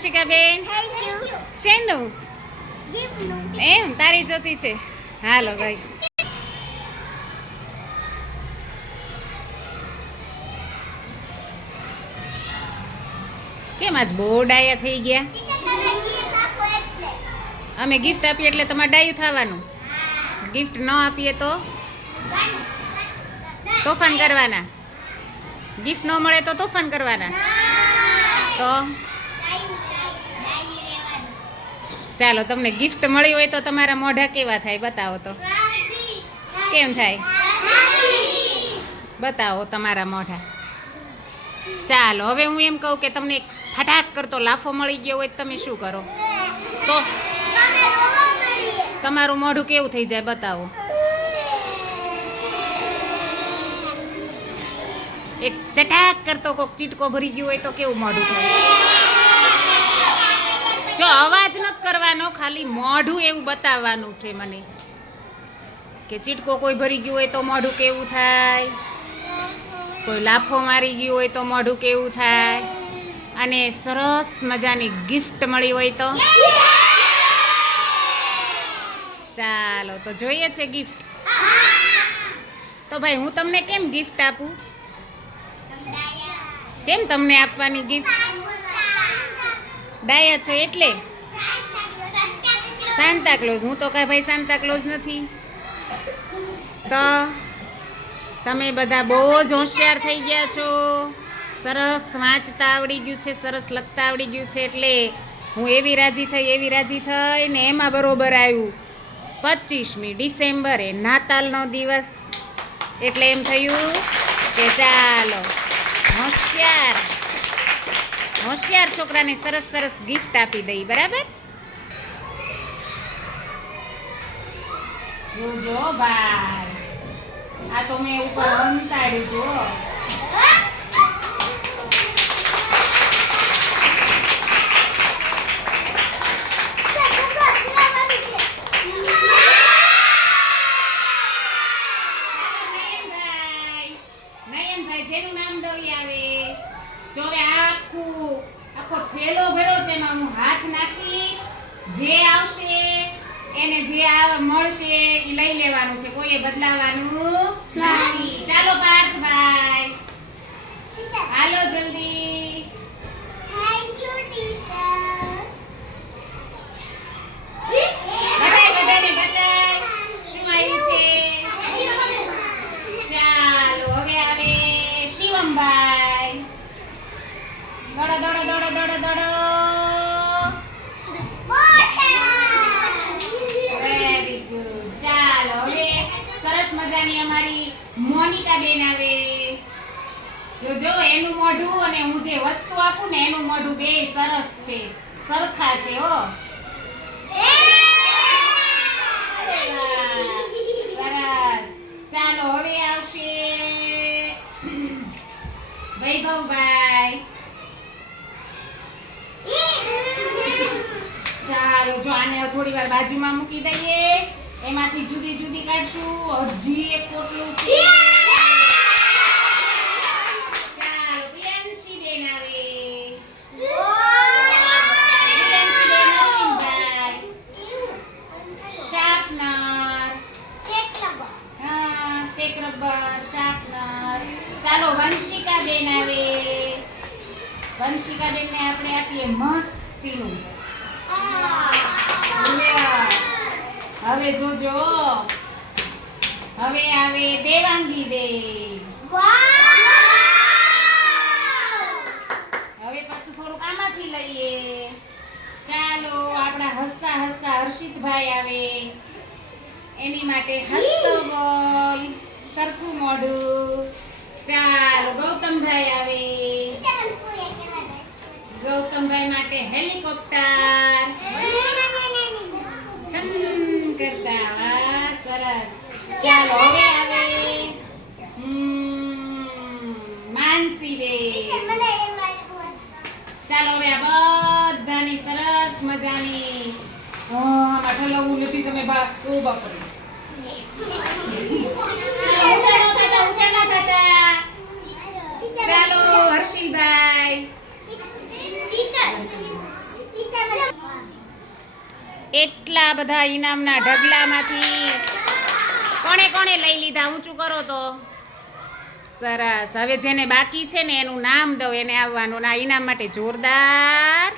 વંશિકાબેન? શેનું? એમ તારી જોતી છે? હાલો ભાઈ. કેમ આજ બહુ ડાયા થઈ ગયા? અમે ગિફ્ટ આપીએ એટલે તમારે ડાયું થવાનું. ગિફ્ટ ન આપીએ તો તોફાન કરવાના. ગિફ્ટ ન મળે તો તોફાન કરવાના. તો ચાલો, તમને ગિફ્ટ મળી હોય તો તમારા મોઢા કેવા થાય બતાવો તો. કેમ થાય બતાવો તમારા મોઢા. ચાલો, હવે હું એમ કહું કે તમને ફટાક કરતો લાફો મળી ગયો હોય તો તમે શું કરો? તો તમારું મોઢું કેવું થઈ જાય બતાવો. એક ચટાક કરતો કોક ચીટકો ભરી ગયો હોય તો કેવું મોઢું થાય? જો અવાજ નથી કરવાનો, ખાલી મોઢું એવું બતાવવાનું છે મને કે ચીટકો કોઈ ભરી ગયું હોય તો મોઢું કેવું થાય, કોઈ લાફો મારી ગયું હોય તો મોઢું કેવું થાય, અને સરસ મજાની ગિફ્ટ મળી હોય તો. ચાલો, તો જોઈએ છે ગિફ્ટ. તો ભાઈ હું તમને કેમ ગિફ્ટ આપું? કેમ તમને આપવાની ગિફ્ટ? ડાયા છો એટલે? Santa Claus? હું તો કાંઈ ભાઈ સાન્તા ક્લોઝ નથી. તો તમે બધા બહુ જ હોશિયાર થઈ ગયા છો. સરસ વાંચતા આવડી ગયું છે, સરસ લખતા આવડી ગયું છે, એટલે હું એવી રાજી થઈ ને એમાં બરોબર આવ્યું 25મી ડિસેમ્બરે નાતાલનો દિવસ. એટલે એમ થયું કે ચાલો હોશિયાર છોકરાને સરસ સરસ ગિફ્ટ આપી દઈ. બરાબર? જોજો ભાઈ, આ તો મેં ઉપર હંતાડ્યું હતું. નયનભાઈ જેનું નામ દવી આવે, જો હવે આખો થેલો ભર્યો છે, એમાં હું હાથ નાખીશ. જે આવશે એને જે મળશે એ લઈ લેવાનું છે, કોઈએ બદલાવાનું નથી. ચાલો પાર્થભાઈ, હાલો જલ્દી. Thank you teacher. બધાને બતાય શું આવ્યું છે. ચાલો, હવે આવે શિવમભાઈ. દોડો દોડો દોડો દોડો દોડો. Very good. ચાલો, હવે સરસ મજાની અમારી મોનિકા બેન આવે. જોજો એનું મોઢું અને હું જે વસ્તુ આપું ને એનું મોઢું બે સરસ છે, સરખા છે. હો સરસ. ચાલો, હવે આવશે વૈભવભાઈ. ચાલો, જો આને થોડી વાર બાજુમાં મૂકી દઈએ, એમાંથી જુદી જુદી કાઢશું. હજી એક પોટલું છે. ચાલો, પ્રિયાંશીબેન આવે. પ્રિયાંશીબેન અરવિંદભાઈ. શાર્પનર. હા, ચેક રબર, શાર્પનર. ચાલો, વંશિકાબેન આવે. વંશિકાબેનને આપણે આપીએ મસ્તીનું. હવે જોજો, હવે આવે દેવાંગી બેન. હવે પછી થોડુંક આમાંથી લઈએ. ચાલો, આપણા હસતા હસતા હર્ષિતભાઈ આવે. એની માટે હસતો બોલ, સરખું મોઢું. ચાલો, ગૌતમભાઈ આવે. ગૌતમભાઈ માટે હેલિકોપ્ટર છમ કરતા. વાહ, સરસ. ચાલો, હવે આવે માનસીબેન. ચાલો, હવે આ બધાની સરસ મજાની આમાં ઠલવવું નથી. તમે ઊભા કરો. ચાલો, હર્ષિલભાઈ. એટલા બધા ઇનામના ઢગલામાંથી કોણે કોણે લઈ લીધા ઊંચું કરો તો સરસ. હવે જેને બાકી છે ને એનું નામ દઉં એને આવવાનું. ના ઇનામ માટે જોરદાર